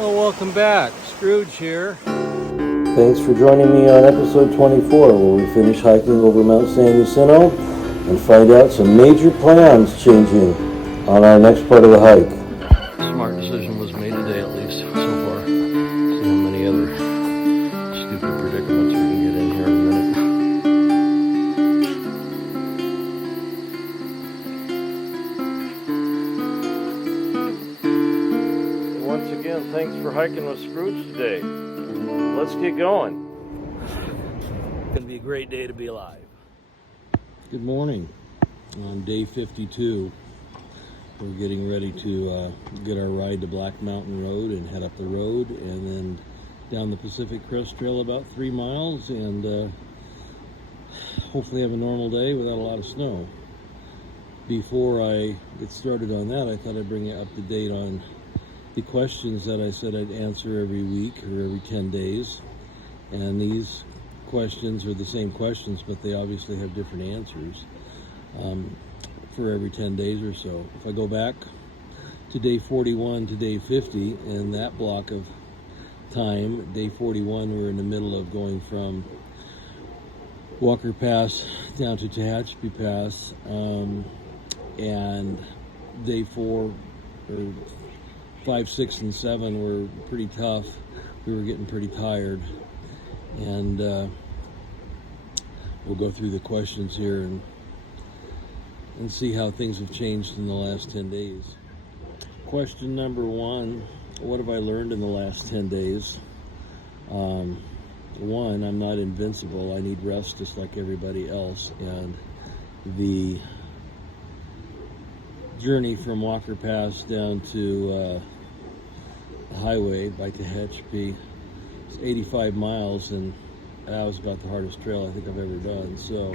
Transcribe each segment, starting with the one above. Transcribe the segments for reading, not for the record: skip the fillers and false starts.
Well, welcome back. Scrooge here. Thanks for joining me on episode 24, where we finish hiking over Mount San Jacinto and find out some major plans changing on our next part of the hike. Smart decision was made today, at least so far. See how many other stupid predicaments we can get in here in a minute. Once again, thanks for hiking with Scrooge today. Let's get going. It's going to be a great day to be alive. Good morning. On day 52, we're getting ready to get our ride to Black Mountain Road and head up the road and then down the Pacific Crest Trail about 3 miles and hopefully have a normal day without a lot of snow. Before I get started on that, I thought I'd bring you up to date on the questions that I said I'd answer every week or every 10 days. And these questions are the same questions, but they obviously have different answers for every 10 days or so. If I go back to day 41 to day 50, in that block of time, day 41, we're in the middle of going from Walker Pass down to Tehachapi Pass, and day 4, or 5, 6, and 7 were pretty tough. We were getting pretty tired, and we'll go through the questions here and see how things have changed in the last 10 days. Question number 1, what have I learned in the last 10 days? 1, I'm not invincible. I need rest just like everybody else, and the journey from Walker Pass down to the highway by Tehachapi, it's 85 miles, and that was about the hardest trail I think I've ever done. So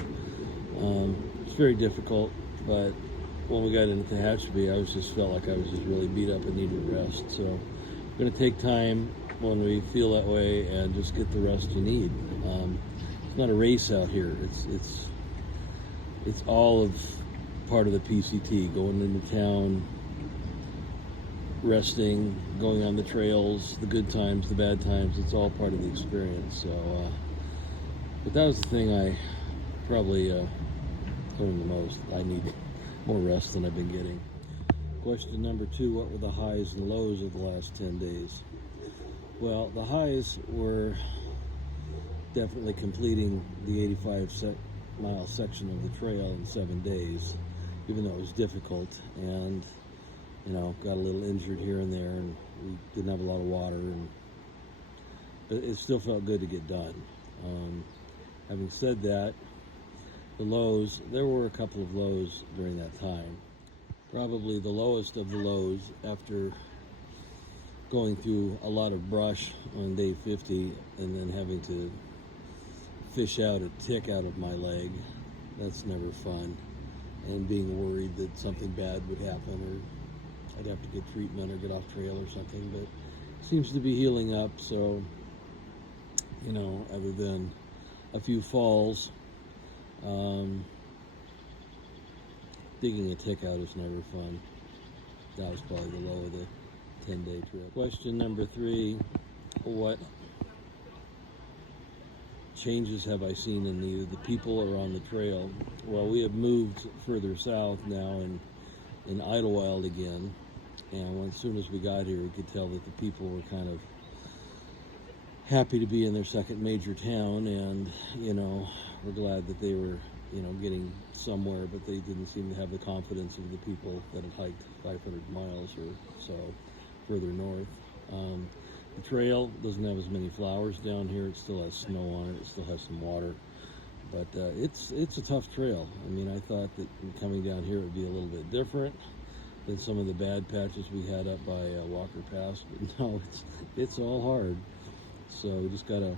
it's very difficult, but when we got into Tehachapi, I just felt like I was just really beat up and needed rest. So we're going to take time when we feel that way and just get the rest you need. It's not a race out here. It's all of part of the PCT, going into town, resting, going on the trails, the good times, the bad times. It's all part of the experience. So, but that was the thing I probably learned the most. I need more rest than I've been getting. Question number 2, what were the highs and lows of the last 10 days? Well, the highs were definitely completing the 85-mile section of the trail in 7 days, even though it was difficult, and got a little injured here and there, and we didn't have a lot of water, but it still felt good to get done. Having said that, the lows, there were a couple of lows during that time. Probably the lowest of the lows, after going through a lot of brush on day 50 and then having to fish out a tick out of my leg. That's never fun. And being worried that something bad would happen, or I'd have to get treatment or get off trail or something, but it seems to be healing up. So, other than a few falls, digging a tick out is never fun. That was probably the low of the 10-day trip. Question number 3, what changes have I seen in the people or on the trail? Well, we have moved further south now in Idlewild again, and as soon as we got here, we could tell that the people were kind of happy to be in their second major town, and we're glad that they were getting somewhere, but they didn't seem to have the confidence of the people that had hiked 500 miles or so further north. The trail doesn't have as many flowers down here. It still has snow on it. It still has some water, but it's a tough trail. I mean, I thought that coming down here would be a little bit different than some of the bad patches we had up by Walker Pass, but no, it's all hard. So we just gotta,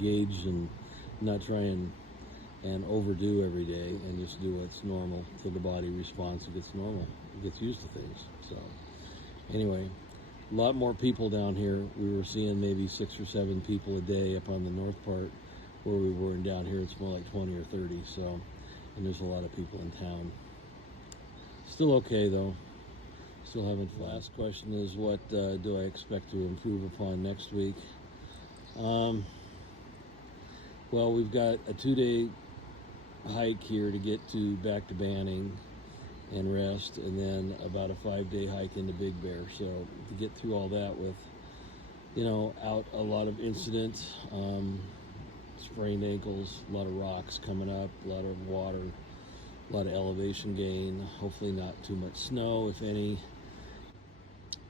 gauge and not try and overdo every day, and just do what's normal till the body responds and gets normal. It gets used to things. So anyway, a lot more people down here. We were seeing maybe 6 or 7 people a day up on the north part where we were, and down here it's more like 20 or 30. So, and there's a lot of people in town. Still okay though. Still having fun. Last question is, what do I expect to improve upon next week? Well, we've got a 2-day hike here to get back to Banning and rest, and then about a 5-day hike into Big Bear. So to get through all that with, out a lot of incidents, sprained ankles, a lot of rocks coming up, a lot of water, a lot of elevation gain, hopefully not too much snow, if any.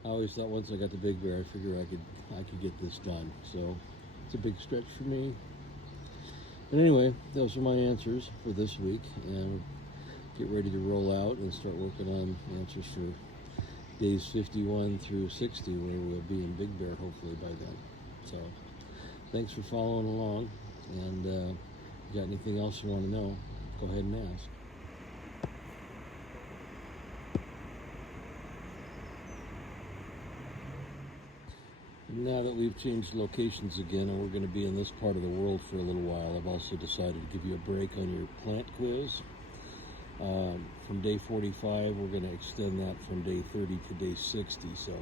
I always thought once I got to Big Bear, I figured I could get this done. So it's a big stretch for me. But anyway, those are my answers for this week, and get ready to roll out and start working on answers for days 51 through 60, where we'll be in Big Bear hopefully by then. So thanks for following along, and if you got anything else you want to know, go ahead and ask. Now that we've changed locations again and we're going to be in this part of the world for a little while, I've also decided to give you a break on your plant quiz. From day 45, we're going to extend that from day 30 to day 60, so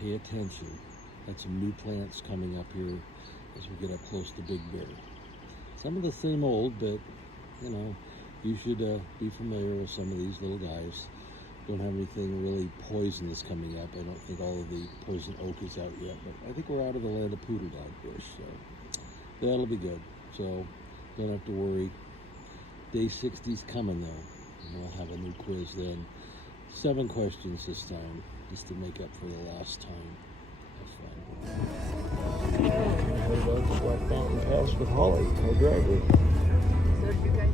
pay attention. Got some new plants coming up here as we get up close to Big Bear. Some of the same old, but you should be familiar with some of these little guys. Don't have anything really poisonous coming up. I don't think all of the poison oak is out yet, but I think we're out of the land of poodle dog bush, so that'll be good. So don't have to worry. Day 60's coming though, and we'll have a new quiz then. 7 questions this time, just to make up for the last time. Have fun. What about the Black Mountain Pass with Holly, our driver? So did you guys?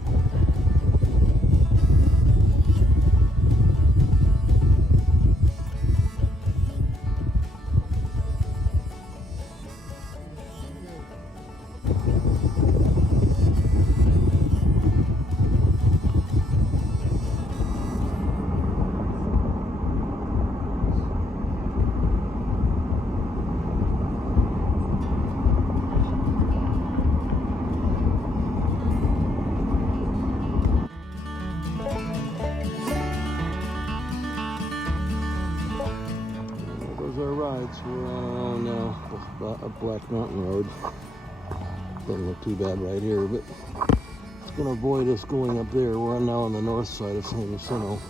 Our rides. We're on a Black Mountain Road. Doesn't look too bad right here, but it's going to avoid us going up there. We're now on the north side of San Jacinto,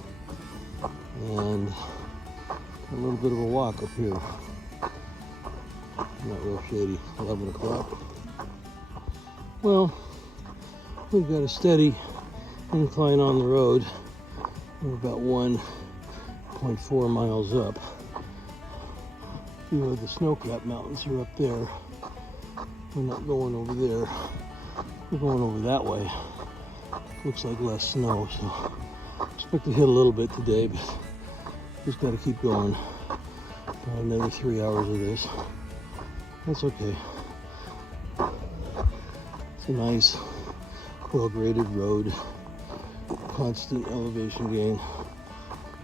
and a little bit of a walk up here. Not real shady. 11 o'clock. Well, we've got a steady incline on the road. We're about 1.4 miles up. The snow-capped mountains are up there. We're not going over there. We're going over that way. Looks like less snow, so expect to hit a little bit today, but just got to keep going. About another 3 hours of this. That's okay. It's a nice, well-graded road. Constant elevation gain.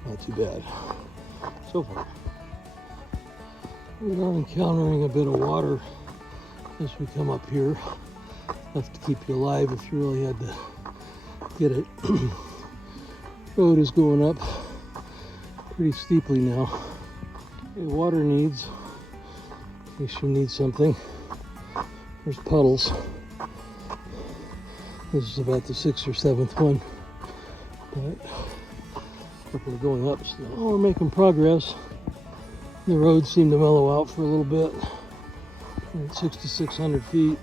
Not too bad so far. We are encountering a bit of water as we come up here. Enough to keep you alive if you really had to get it. Road is going up pretty steeply now. Okay, water needs, in case you need something. There's puddles. This is about the 6th or 7th one. But a couple are going up still. Oh, we're making progress. The roads seem to mellow out for a little bit. We're at 6,600 feet.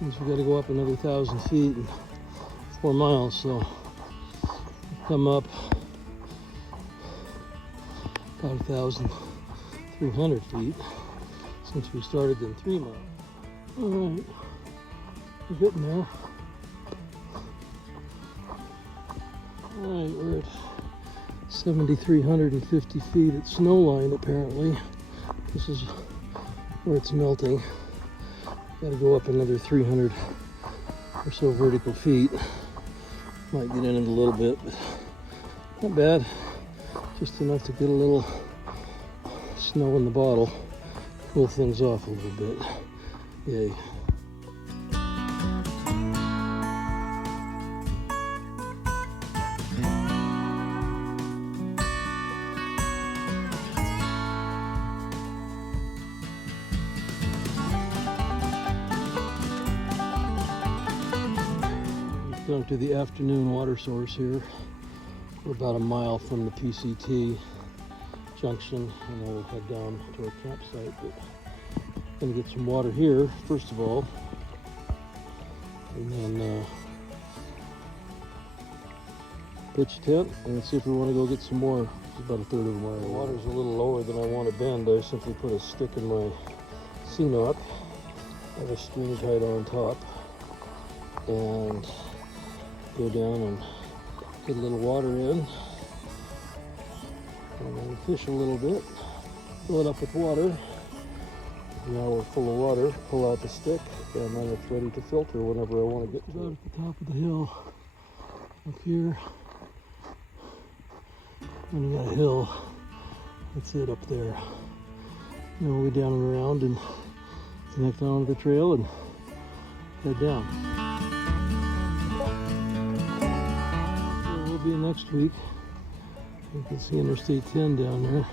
Means we got to go up another 1,000 feet in 4 miles. So we've come up about 1,300 feet since we started in 3 miles. All right, we're getting there. All right, we're at 7,350 feet at snow line apparently. This is where it's melting. Got to go up another 300 or so vertical feet. Might get in it a little bit, but not bad. Just enough to get a little snow in the bottle, cool things off a little bit. Yay. Going to the afternoon water source here. We're about a mile from the PCT junction, and then we'll head down to our campsite. But I'm gonna get some water here first of all, and then pitch tent and see if we want to go get some more. It's about a third of a mile. The water's a little lower than I want to bend. I simply put a stick in my C-knot, have a string tied on top, and go down and get a little water in, and then fish a little bit, fill it up with water. Now we're full of water, pull out the stick, and then it's ready to filter whenever I want to get to it. At the top of the hill, up here, and you got a hill, that's it up there. Now we'll go down and around and connect onto the trail and head down. We'll be next week. You can see Interstate 10 down there.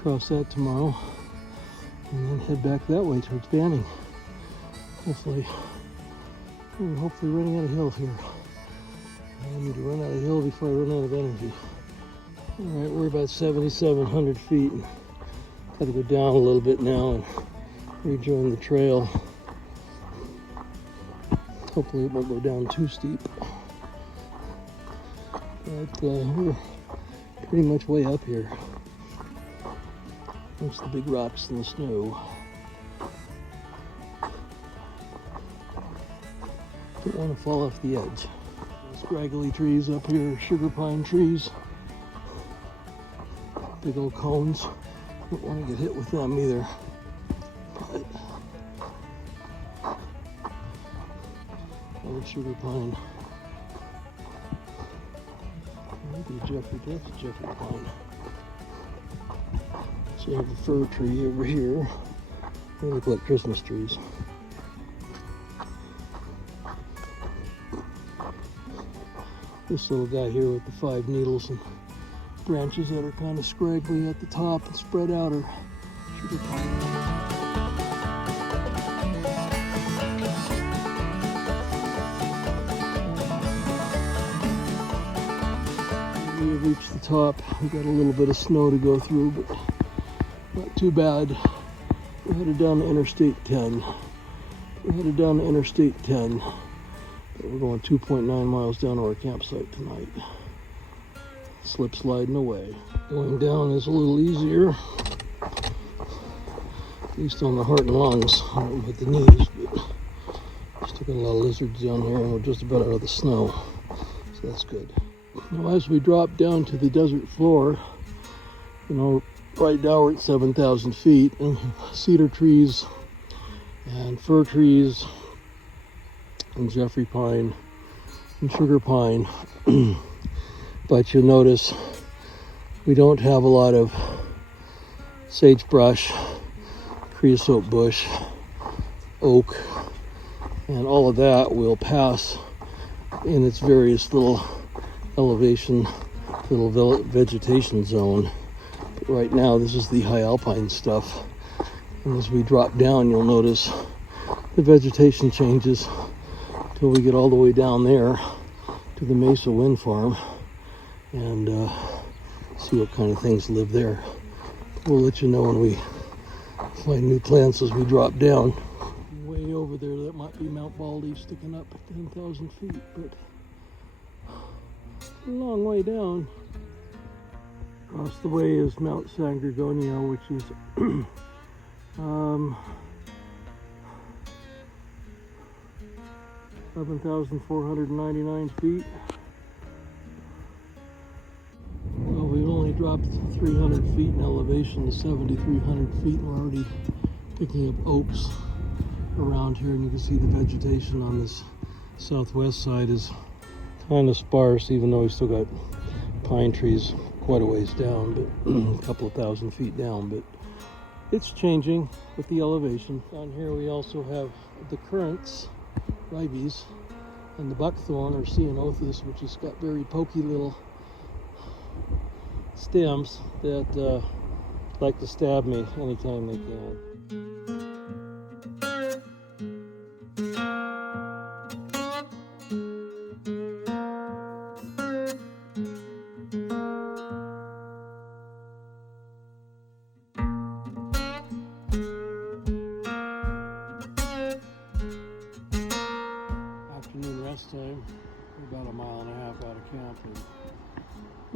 Cross that tomorrow, and then head back that way towards Banning. Hopefully, we're running out of hill here. I need to run out of hill before I run out of energy. All right, we're about 7,700 feet. Got to go down a little bit now and rejoin the trail. Hopefully it won't go down too steep. But we're pretty much way up here. There's the big rocks and the snow. Don't want to fall off the edge. Scraggly trees up here, sugar pine trees. Big old cones. Don't want to get hit with them either. But old sugar pine. Maybe Jeffrey pine. So you have a fir tree over here. They look like Christmas trees. This little guy here with the 5 needles and branches that are kind of scraggly at the top and spread out are sugar pine. We have reached the top. We've got a little bit of snow to go through, but not too bad. We're headed down to Interstate 10. We're going 2.9 miles down to our campsite tonight. Slip sliding away. Going down is a little easier, at least on the heart and lungs, with the knees, but still got a lot of lizards down here, and we're just about out of the snow, so that's good. Now as we drop down to the desert floor, right now we're at 7,000 feet, and cedar trees and fir trees and Jeffrey pine and sugar pine. But you'll notice we don't have a lot of sagebrush, creosote bush, oak, and all of that will pass in its various little elevation, little vegetation zone. But right now this is the high alpine stuff, and as we drop down you'll notice the vegetation changes until we get all the way down there to the Mesa Wind Farm and see what kind of things live there. We'll let you know when we find new plants as we drop down. Way over there, that might be Mount Baldy sticking up 10,000 feet, but a long way down. Across the way is Mount San Jacinto, which is 11,499 feet. Well, we've only dropped 300 feet in elevation to 7,300 feet. We're already picking up oaks around here, and you can see the vegetation on this southwest side is kind of sparse, even though we still got pine trees quite a ways down, but a couple of thousand feet down, but it's changing with the elevation. Down here we also have the currants, ribes, and the buckthorn or ceanothus, which has got very pokey little stems that like to stab me anytime they can.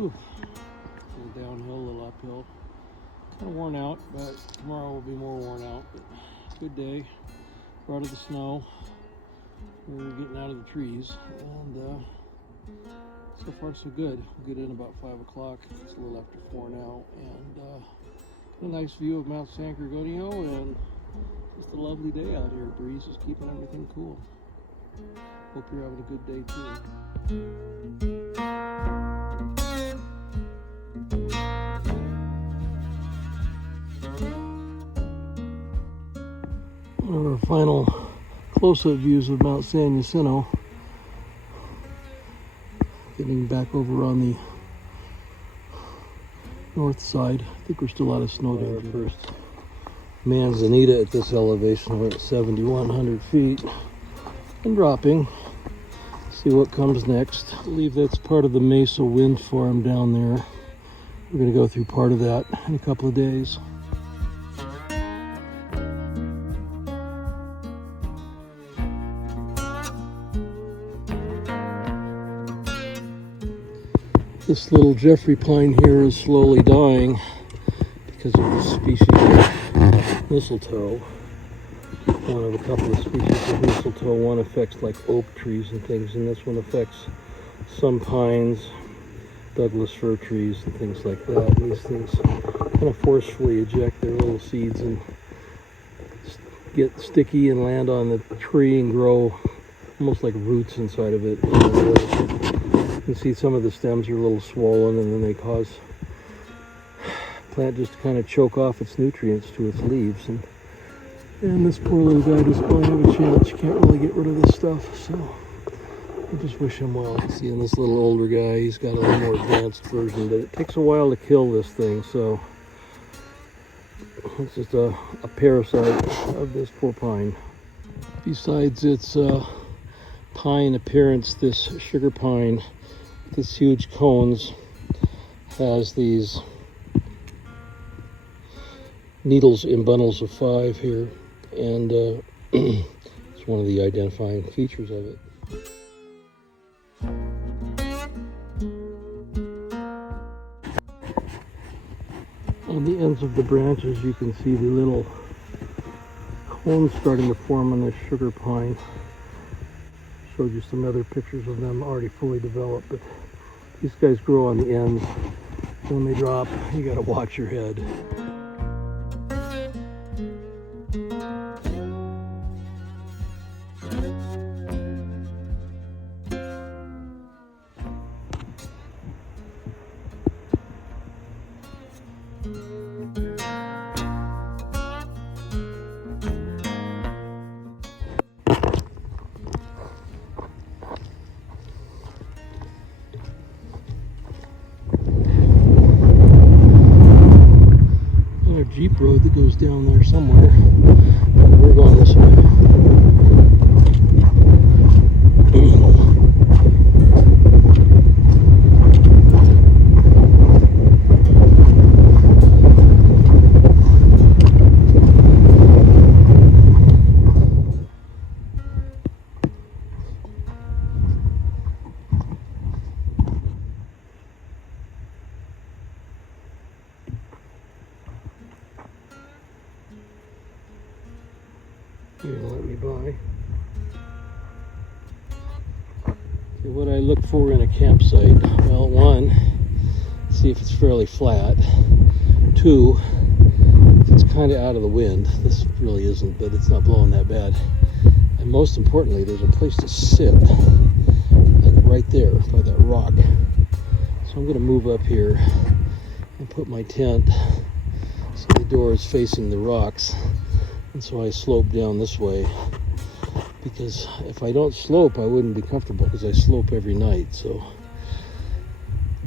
Whew. A little downhill, a little uphill. Kind of worn out, but tomorrow will be more worn out. But good day. We're out of the snow. We're getting out of the trees, and so far so good. We'll get in about 5 o'clock. It's a little after 4 now, and a nice view of Mount San Jacinto, and just a lovely day out here. Breeze is keeping everything cool. Hope you're having a good day too. One of our final close-up views of Mount San Jacinto. Getting back over on the north side. I think we're still out of snow danger. First manzanita at this elevation. We're at 7,100 feet and dropping. See what comes next. I believe that's part of the Mesa Wind Farm down there. We're going to go through part of that in a couple of days. This little Jeffrey pine here is slowly dying because of the species of mistletoe. One of a couple of species of mistletoe. One affects like oak trees and things, and this one affects some pines, Douglas fir trees, and things like that. And these things kind of forcefully eject their little seeds and get sticky and land on the tree and grow almost like roots inside of it. You can see some of the stems are a little swollen, and then they cause the plant just to kind of choke off its nutrients to its leaves. And this poor little guy doesn't really have a chance. You can't really get rid of this stuff, so I just wish him well. See, and this little older guy, he's got a little more advanced version, but it takes a while to kill this thing, so it's just a parasite of this poor pine. Besides its pine appearance, this sugar pine, this huge cones, has these needles in bundles of 5 here, and it's one of the identifying features of it. On the ends of the branches you can see the little cones starting to form on this sugar pine. Showed you some other pictures of them already fully developed, but these guys grow on the ends. When they drop, you got to watch your head. Jeep road that goes down there somewhere. We're going this way. You're gonna let me by. Okay, what I look for in a campsite, well, 1, see if it's fairly flat. 2, if it's kind of out of the wind. This really isn't, but it's not blowing that bad. And most importantly, there's a place to sit, like right there by that rock. So I'm gonna move up here and put my tent so the door is facing the rocks. And so I slope down this way, because if I don't slope, I wouldn't be comfortable, because I slope every night. So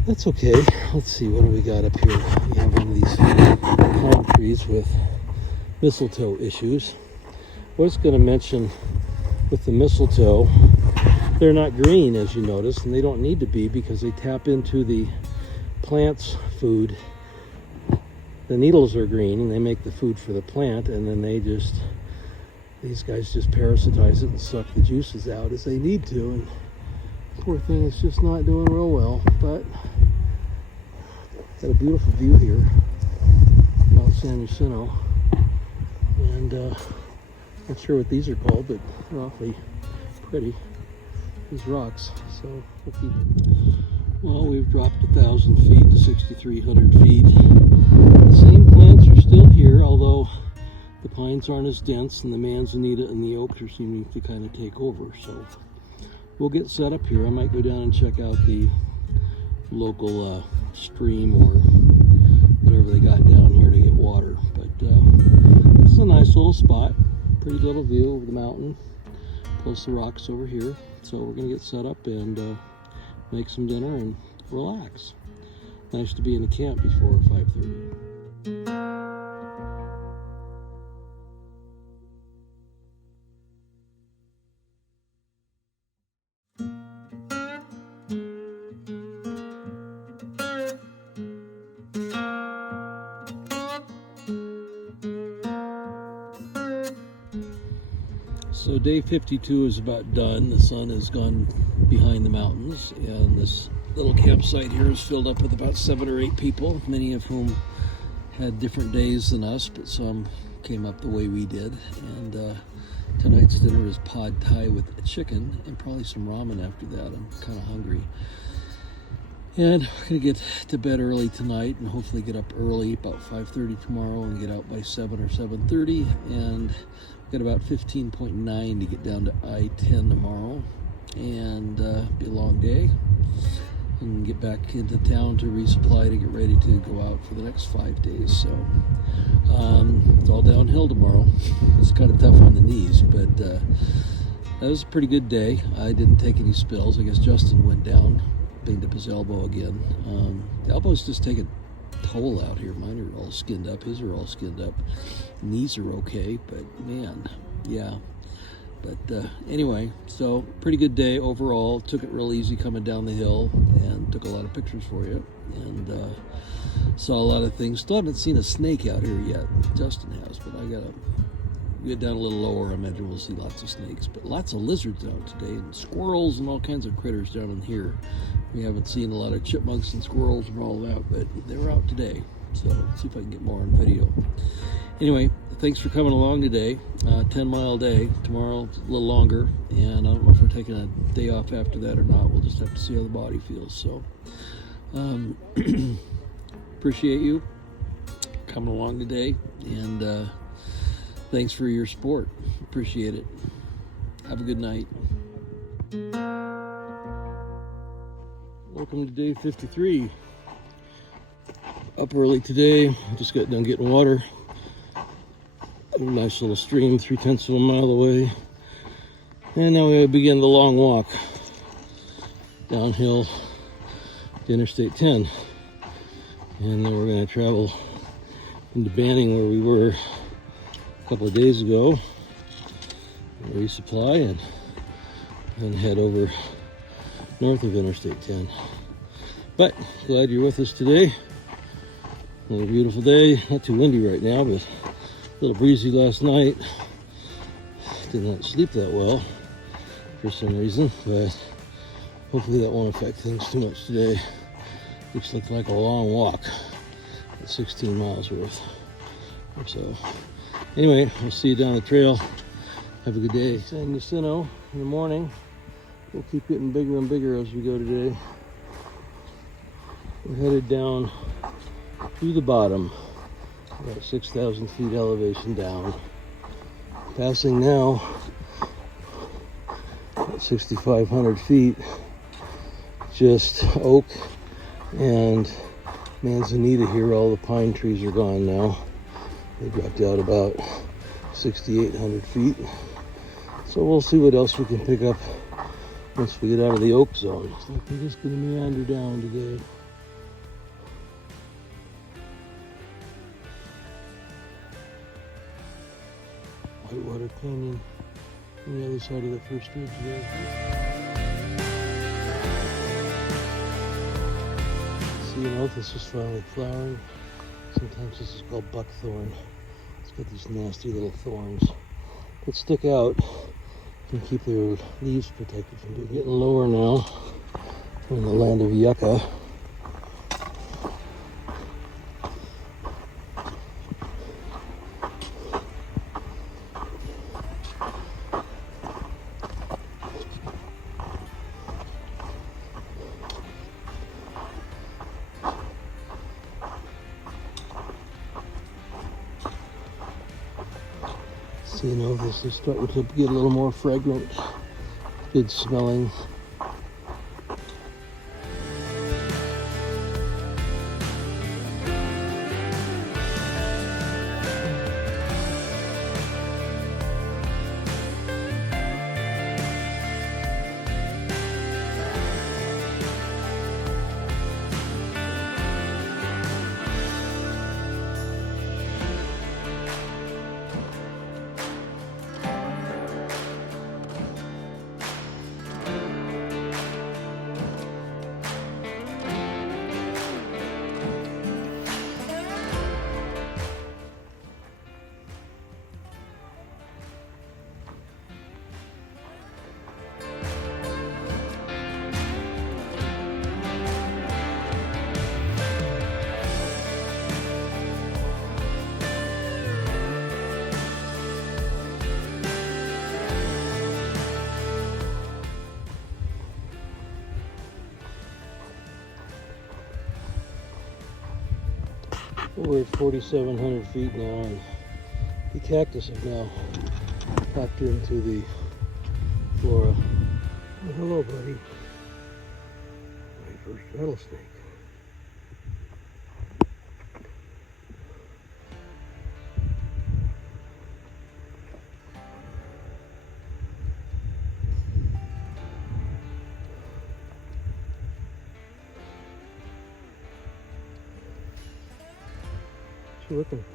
that's okay. Let's see, what do we got up here? We have one of these palm trees with mistletoe issues. I was going to mention with the mistletoe, they're not green, as you notice, and they don't need to be, because they tap into the plant's food. The needles are green, and they make the food for the plant, and then these guys just parasitize it and suck the juices out as they need to, and the poor thing is just not doing real well. But Got a beautiful view here about San Jacinto, and not sure what these are called, but they're awfully pretty, these rocks, so we'll keep it. Well, we've dropped 1,000 feet to 6,300 feet. The same plants are still here, although the pines aren't as dense, and the manzanita and the oaks are seeming to kind of take over. So we'll get set up here. I might go down and check out the local stream or whatever they got down here to get water. But it's a nice little spot, pretty little view of the mountain, plus the rocks over here. So we're gonna get set up and make some dinner and relax. Nice to be in the camp before 5:30. So day 52 is about done. The sun has gone behind the mountains, and this little campsite here is filled up with about 7 or 8 people, many of whom had different days than us, but some came up the way we did. And tonight's dinner is pad thai with chicken and probably some ramen after that. I'm kind of hungry. And we're gonna get to bed early tonight and hopefully get up early, about 5:30 tomorrow, and get out by 7 or 7:30. And got about 15.9 to get down to I-10 tomorrow, and be a long day, and get back into town to resupply to get ready to go out for the next 5 days. So it's all downhill tomorrow. It's kind of tough on the knees, but that was a pretty good day. I didn't take any spills. I guess Justin went down, banged up his elbow again. The elbow's just taking toll out here. Mine are all skinned up, his are all skinned up. Knees are okay, but man, yeah. But anyway, so pretty good day overall. Took it real easy coming down the hill, and took a lot of pictures for you, and saw a lot of things. Still haven't seen a snake out here yet. Justin has, but I gotta get down a little lower. I imagine we'll see lots of snakes, but lots of lizards out today, and squirrels and all kinds of critters down in here. We haven't seen a lot of chipmunks and squirrels and all that, but they were out today. So let's see if I can get more on video. Anyway, thanks for coming along today. 10-mile day. Tomorrow a little longer, and I don't know if we're taking a day off after that or not. We'll just have to see how the body feels. So appreciate you coming along today, and thanks for your support. Appreciate it. Have a good night. Welcome to day 53. Up early today. Just got done getting water. A nice little stream 3/10 of a mile away. And now we begin the long walk downhill to Interstate 10. And then we're going to travel into Banning, where we were a couple of days ago, resupply, and then head over north of Interstate 10. But glad you're with us today. Another beautiful day. Not too windy right now, but a little breezy last night. Did not sleep that well for some reason, but hopefully that won't affect things too much today. Looks like a long walk at 16 miles worth. So anyway, we'll see you down the trail. Have a good day. San Jacinto in the morning. We'll keep getting bigger and bigger as we go today. We're headed down to the bottom, about 6,000 feet elevation down. Passing now at 6,500 feet, just oak and manzanita here. All the pine trees are gone now. They dropped out about 6,800 feet. So we'll see what else we can pick up once we get out of the oak zone. Looks like we're just going to meander down today. Whitewater Canyon on the other side of the first ridge there. See, this is finally flowering. Sometimes this is called buckthorn. It's got these nasty little thorns that stick out and keep their leaves protected from being getting lower now. We're in the land of yucca. So, you know, this is starting to get a little more fragrant, good smelling. We're at 4,700 feet now, and the cactus have now packed into the flora. Oh, hello, buddy. My first rattlesnake. What you looking for?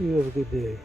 You have a good day.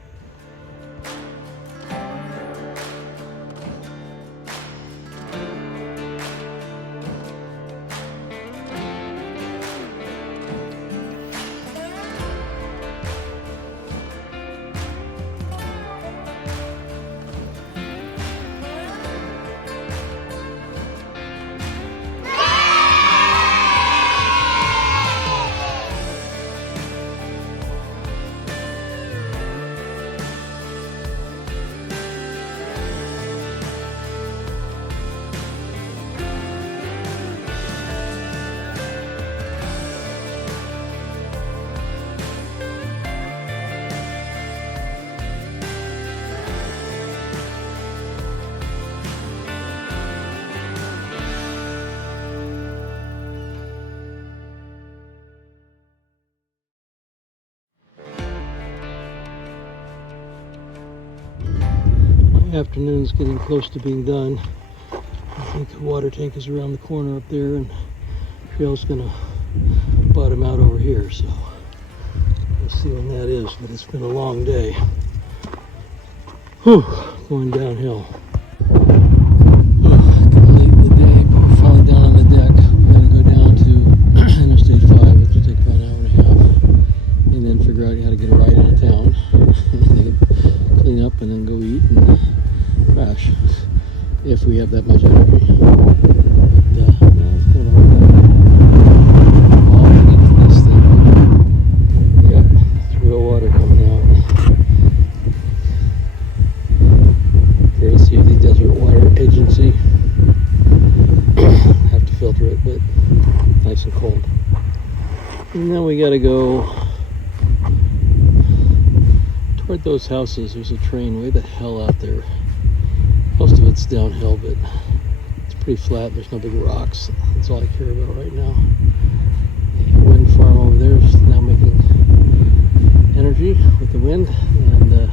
Afternoon's getting close to being done. I think the water tank is around the corner up there, and the trail's gonna bottom out over here, so we'll see when that is. But it's been a long day. Whew, going downhill. Late in the day, but we're finally down on the deck. We gotta go down to Interstate 5, which will take about an hour and a half, and then figure out how to get a ride into town. Clean up and then go eat and crash if we have that much energy. But no, it's kind of all we need for this thing. Yep, it's real water coming out. Courtesy of the Desert Water Agency. Have to filter it, but nice and cold. And then we gotta go toward those houses. There's a train way the hell out there. Most of it's downhill, but it's pretty flat. There's no big rocks. That's all I care about right now. The wind farm over there is now making energy with the wind, and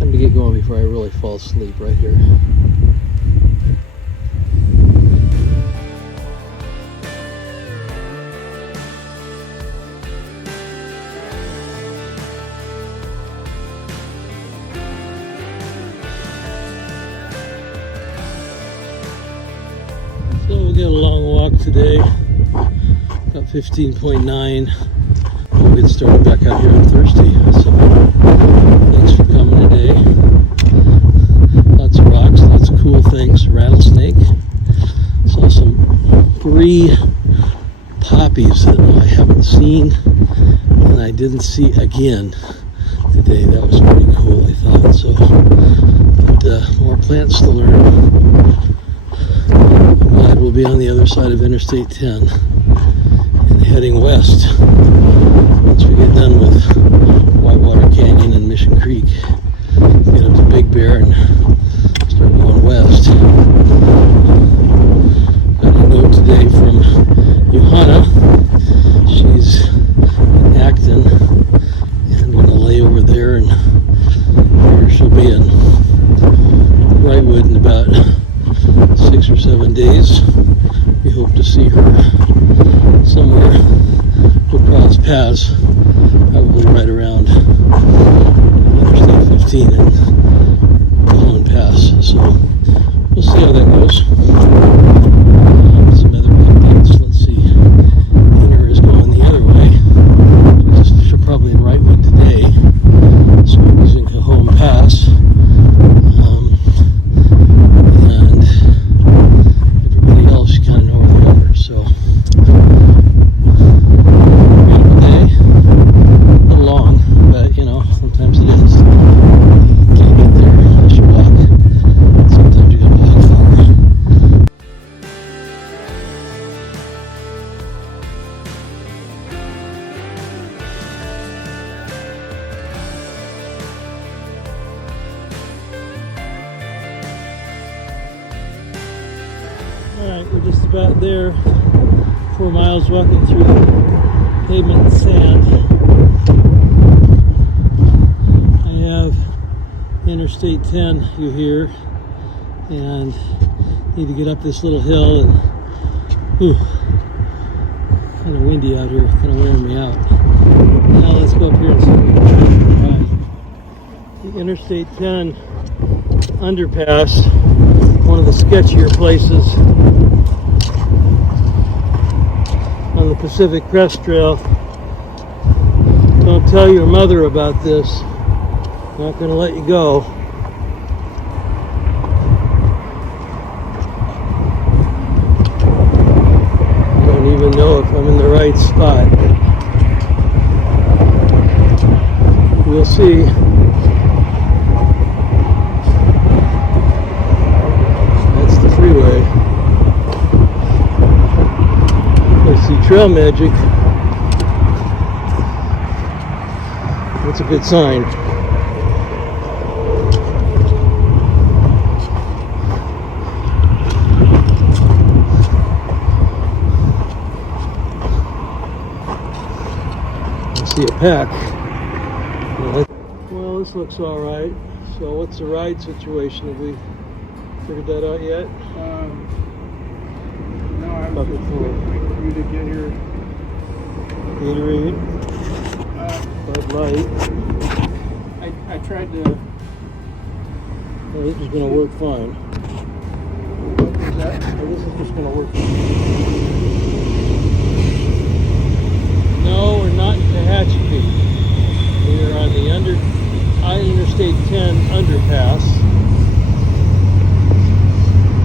time to get going before I really fall asleep right here. So we'll get a long walk today, about 15.9. We'll get started back out here on Thursday. So thanks for coming today. Lots of rocks, lots of cool things. Rattlesnake. Saw some 3 poppies that I haven't seen and I didn't see again today. That was pretty cool, I thought. So, but more plants to learn. I'm glad we'll be on the other side of Interstate 10 and heading west once we get done with Whitewater Canyon and Mission Creek. Get up to Big Bear and start going west. Got a note today from Johanna. She's in Acton and going to lay over there, and here she'll be in Wrightwood in about 6 or 7 days. We hope to see her somewhere across paths, probably right around Interstate 15 and Holland Pass. So we'll see how that goes. Some other updates. Let's see. Dinner is going the other way. She's probably in Wrightwood today. So we're using Cajon Pass. And everybody else kind of know where they are. So beautiful day. A little long, but you know, sometimes it is. You can't get there unless you walk. Sometimes you gotta walk far. Alright, we're just about there. 4 miles walking through pavement and sand. I have Interstate 10, you hear, and need to get up this little hill, and kind of windy out here, kind of wearing me out. Now let's go up here and see what we can ride. The Interstate 10 underpass, one of the sketchier places on the Pacific Crest Trail. Don't tell your mother about this. Not going to let you go. I don't even know if I'm in the right spot. We'll see. That's the freeway. I see trail magic. That's a good sign. I see a pack. Well, this looks all right. So what's the ride situation? Have we figured that out yet? No, I was just waiting for you to get here. Gatorade, Bud Light. I tried to. Well, this is going to work fine. What was that? Well, this is just going to work fine. No, we're not in Tehachapi. We are on the Interstate 10 underpass,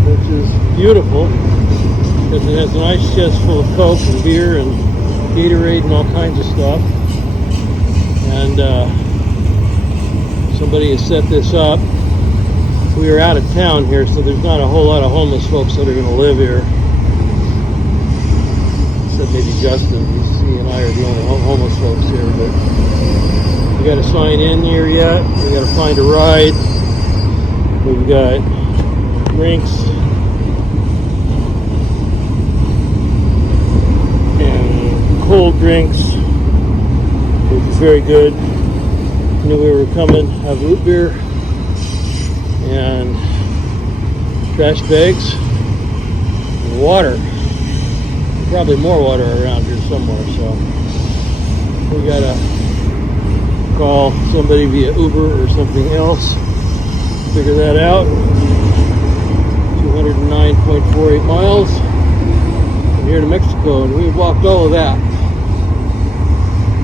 which is beautiful because it has a nice chest full of Coke and beer and Gatorade and all kinds of stuff. And somebody has set this up. We are out of town here, so there's not a whole lot of homeless folks that are going to live here. Except maybe Justin. He and I are the only homeless folks here. But we got to sign in here yet. We got to find a ride. We've got drinks and cold drinks, which is very good. Knew we were coming. Have root beer and trash bags and water. Probably more water around here somewhere, so we gotta call somebody via Uber or something else, figure that out. 209.48 miles. here to Mexico, and we've walked all of that,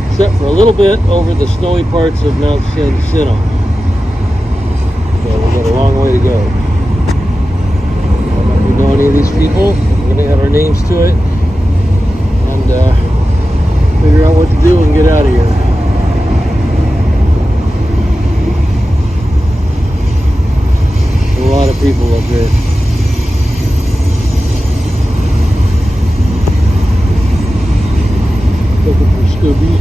except for a little bit over the snowy parts of Mount San Jacinto. So we've got a long way to go. I don't know if we know any of these people. We're going to add our names to it and figure out what to do and get out of here. A lot of people up here. Looking for Scooby.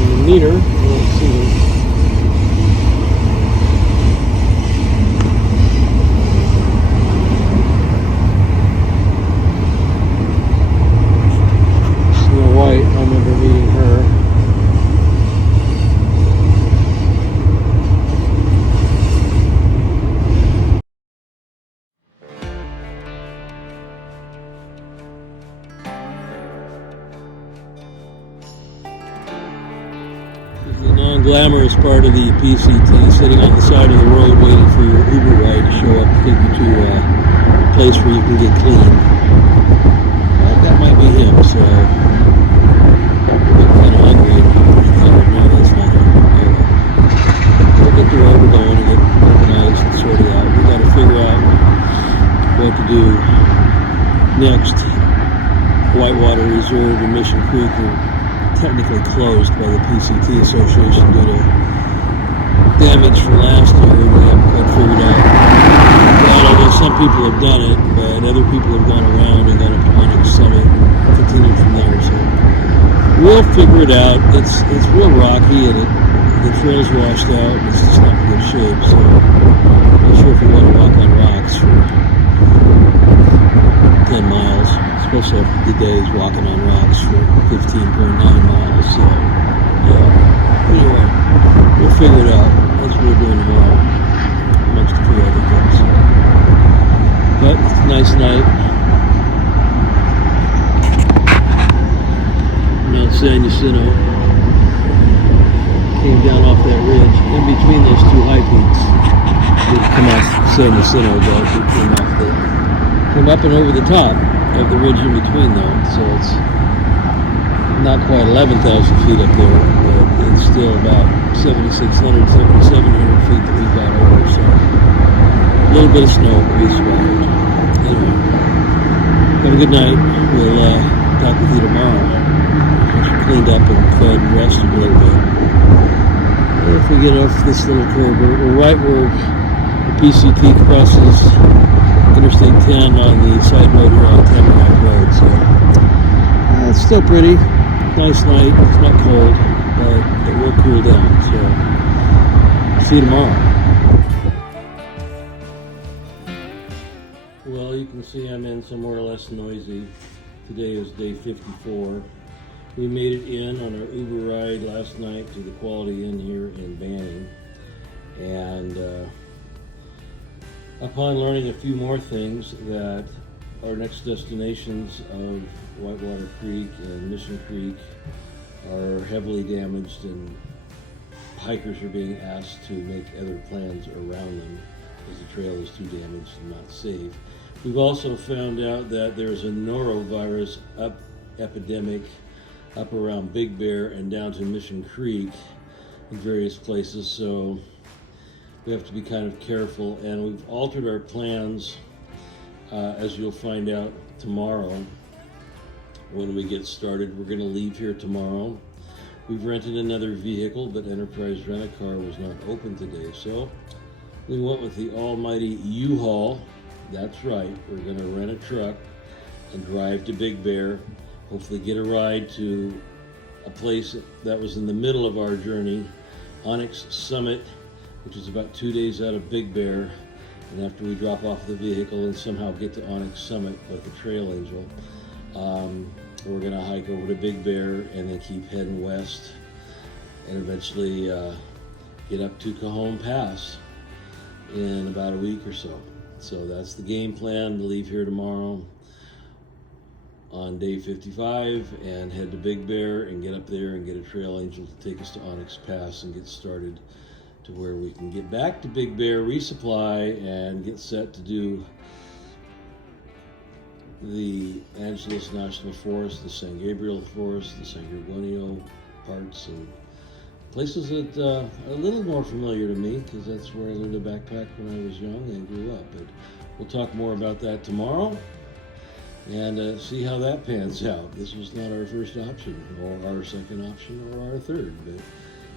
And the meter, I don't see him. Snow White, I remember meeting her. The non-glamorous part of the PCT, sitting on the side of the road waiting for your Uber ride to show up to take you to a place where you can get clean. Well, that might be him, so I'm kind of hungry and pretty tired. No, that's not him. We'll get the road going and get organized and sorted out. We've got to figure out what to do next. Whitewater Reserve and Mission Creek are technically closed by the PCT Association due to damage from last year. We haven't quite figured out. Well, I guess some people have done it, but other people have gone around and got up to Onyx Summit and continued from there. So we'll figure it out. It's real rocky and the trail's washed out. It's just not in good shape. So I'm not sure if we want to walk on rocks for 10 miles. Especially after the days walking on rocks for 15.9 miles. So, yeah. Anyway, we'll figure it out. That's what we're doing tomorrow, amongst a few other things. But it's a nice night. Mount San Jacinto came down off that ridge. In between those two high peaks, didn't come off San Jacinto, but it came up and over the top of the ridge in between though, so it's not quite 11,000 feet up there, but it's still about 7,600, 7,700 feet that we've got over, so a little bit of snow, but we survived. Anyway, have a good night. We'll talk with you tomorrow once we're cleaned up and fed and rested a little bit. If we get off this little curve, we're right where the PCT crosses Interstate 10 on the side road here on Tamarack Road, so it's still pretty. Nice night. It's not cold, but it will cool down. So see you tomorrow. Well, you can see I'm in somewhere less noisy. Today is day 54. We made it in on our Uber ride last night to the Quality Inn here in Banning, and upon learning a few more things that our next destinations of Whitewater Creek and Mission Creek are heavily damaged and hikers are being asked to make other plans around them because the trail is too damaged and not safe. We've also found out that there's a norovirus epidemic up around Big Bear and down to Mission Creek in various places, so we have to be kind of careful, and we've altered our plans, as you'll find out tomorrow when we get started. We're going to leave here tomorrow. We've rented another vehicle, but Enterprise Rent-A-Car was not open today, so we went with the almighty U-Haul. That's right, we're going to rent a truck and drive to Big Bear, hopefully get a ride to a place that was in the middle of our journey, Onyx Summit, which is about 2 days out of Big Bear, and after we drop off the vehicle and somehow get to Onyx Summit with the Trail Angel, we're going to hike over to Big Bear and then keep heading west and eventually get up to Cajon Pass in about a week or so. So that's the game plan, to leave here tomorrow on day 55 and head to Big Bear and get up there and get a Trail Angel to take us to Onyx Pass and get started to where we can get back to Big Bear, resupply, and get set to do the Angeles National Forest, the San Gabriel Forest, the San Gorgonio parts, and places that are a little more familiar to me because that's where I learned to backpack when I was young and grew up. But we'll talk more about that tomorrow and see how that pans out. This was not our first option or our second option or our third, but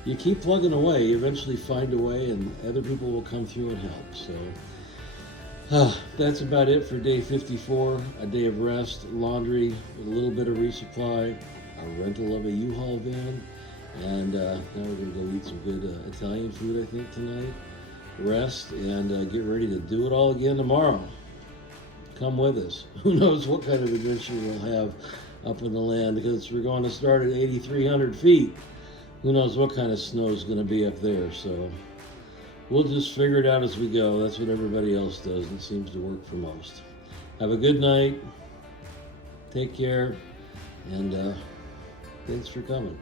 you keep plugging away, you eventually find a way and other people will come through and help. So that's about it for day 54, a day of rest, laundry, a little bit of resupply, a rental of a U-Haul van, and now we're going to go eat some good Italian food, I think, tonight, rest, and get ready to do it all again tomorrow. Come with us. Who knows what kind of adventure we'll have up in the land, because we're going to start at 8,300 feet. Who knows what kind of snow is going to be up there, so we'll just figure it out as we go. That's what everybody else does. It seems to work for most. Have a good night. Take care. And thanks for coming.